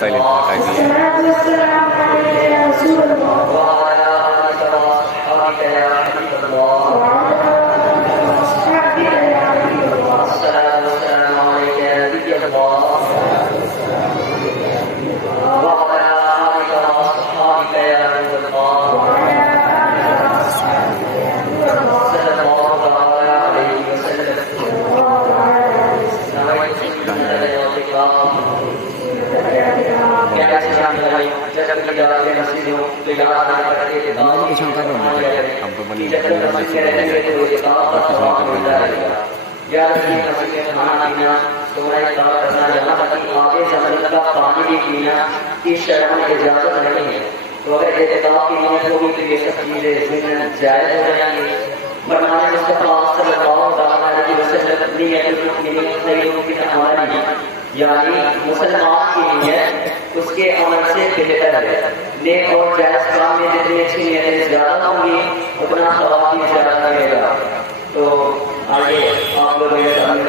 Silent हटा दिए। इस शरण में इजाजत नहीं है, तो अगर एहतिकाफ की नीयत होगी तो ये सब चीजें इसमें जायज हो जाएंगी। फरमाने मुस्तफा सल्लल्लाहु अलैहि वसल्लम हमारी यानी मुसलमान की नीयत उसके अमल से बेहतर है। नेक और जायज काम में जितनी अच्छी नीयतें ज्यादा होंगी उतना सवाब भी ज्यादा मिलेगा। तो आगे आप लोग मेरे सामने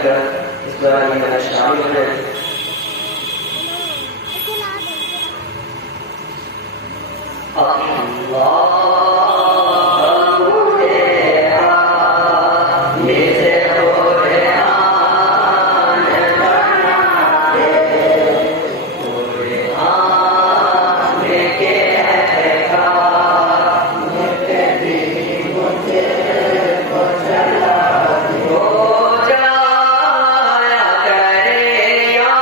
इस बारे में शामिल है। या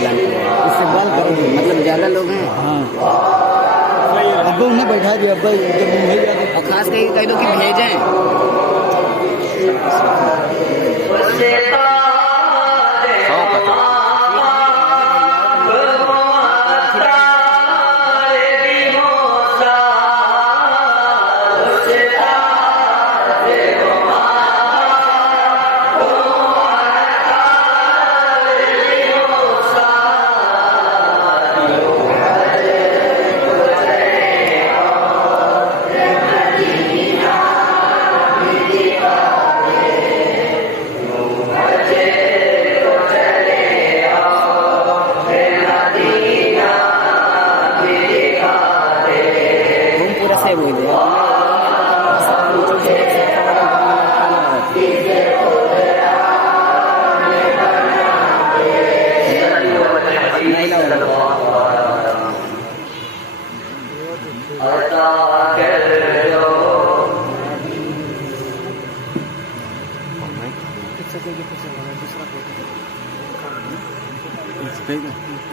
ऐलान किया है। इस्तेमाल करो। मतलब ज़्यादा लोग हैं हाँ अब्बा उन्हें बैठा दिया अब्बा जब मुंबई जाते और खास करके कह दो कि भेजें उससे रूम पूरा सेव हो गया हैं।